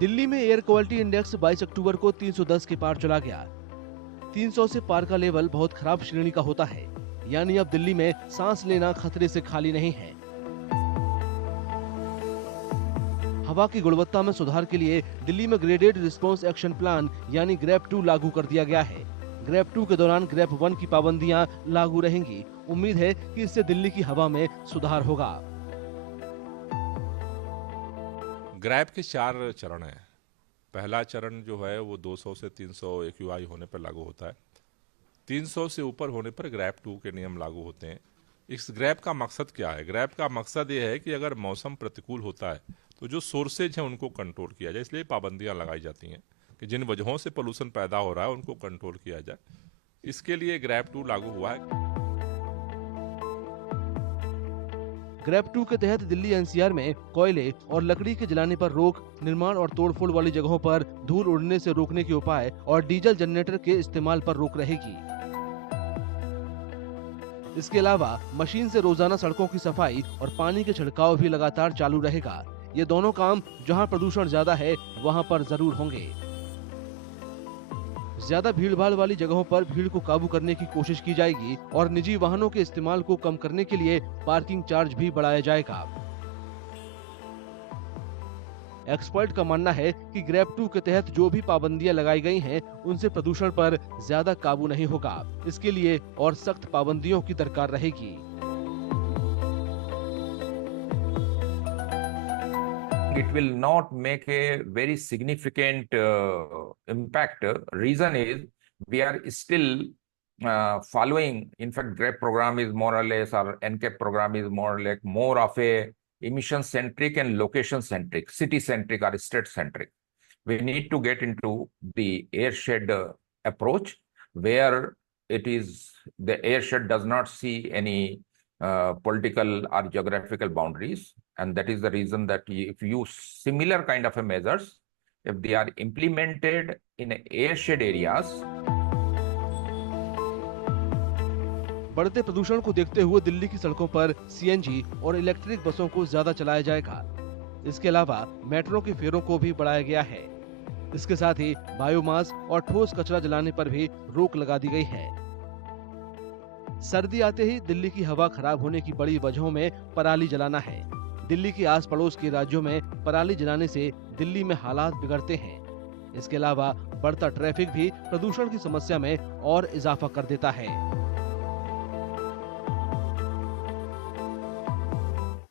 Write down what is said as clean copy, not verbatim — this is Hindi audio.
दिल्ली में एयर क्वालिटी इंडेक्स 22 अक्टूबर को 310 के पार चला गया। 300 से पार का लेवल बहुत खराब श्रेणी का होता है, यानी अब दिल्ली में सांस लेना खतरे से खाली नहीं है। हवा की गुणवत्ता में सुधार के लिए दिल्ली में ग्रेडेड रिस्पांस एक्शन प्लान यानी ग्रेप 2 लागू कर दिया गया है। ग्रेप 2 के दौरान ग्रेप 1 की पाबंदियां लागू रहेंगी। उम्मीद है कि इससे दिल्ली की हवा में सुधार होगा। ग्रैप के 4 चरण हैं। पहला चरण जो है वो 200 से 300 AQI होने पर लागू होता है। 300 से ऊपर होने पर ग्रैप 2 के नियम लागू होते हैं। इस ग्रैप का मकसद क्या है? ग्रैप का मकसद ये है कि अगर मौसम प्रतिकूल होता है तो जो सोर्सेज हैं उनको कंट्रोल किया जाए, इसलिए पाबंदियां लगाई जाती हैं कि जिन वजहों से पोल्यूशन पैदा हो रहा है उनको कंट्रोल किया जाए। इसके लिए ग्रैप 2 लागू हुआ है। ग्रेप 2 के तहत दिल्ली NCR में कोयले और लकड़ी के जलाने पर रोक, निर्माण और तोड़फोड़ वाली जगहों पर धूल उड़ने से रोकने के उपाय और डीजल जनरेटर के इस्तेमाल पर रोक रहेगी। इसके अलावा मशीन से रोजाना सड़कों की सफाई और पानी के छिड़काव भी लगातार चालू रहेगा। ये दोनों काम जहां प्रदूषण ज्यादा है वहां पर जरूर होंगे। ज्यादा भीड़-भाड़ वाली जगहों पर भीड़ को काबू करने की कोशिश की जाएगी और निजी वाहनों के इस्तेमाल को कम करने के लिए पार्किंग चार्ज भी बढ़ाया जाएगा। एक्सपर्ट का मानना है कि ग्रेप 2 के तहत जो भी पाबंदियां लगाई गई हैं, उनसे प्रदूषण पर ज्यादा काबू नहीं होगा। इसके लिए और सख्त पाबंदियों की दरकार रहेगी। It will not make a very significant impact. Reason is we are still following. In fact, GREP program is more or less, or NCAP program is more or less more of a emission centric and location centric, city centric or state centric. We need to get into the airshed approach where it is the airshed does not see any political or geographical boundaries, and that is the reason that if you similar kind of a measures, if they are implemented in airshed areas. बढ़ते प्रदूषण को देखते हुए दिल्ली की सड़कों पर CNG और इलेक्ट्रिक बसों को ज्यादा चलाया जाएगा। इसके अलावा मेट्रो के फेरों को भी बढ़ाया गया है। इसके साथ ही बायोमास और ठोस कचरा जलाने पर भी रोक लगा दी गई है। सर्दी आते ही दिल्ली की हवा खराब होने की बड़ी वजहों में पराली जलाना है। दिल्ली के आस पड़ोस के राज्यों में पराली जलाने से दिल्ली में हालात बिगड़ते हैं। इसके अलावा बढ़ता ट्रैफिक भी प्रदूषण की समस्या में और इजाफा कर देता है।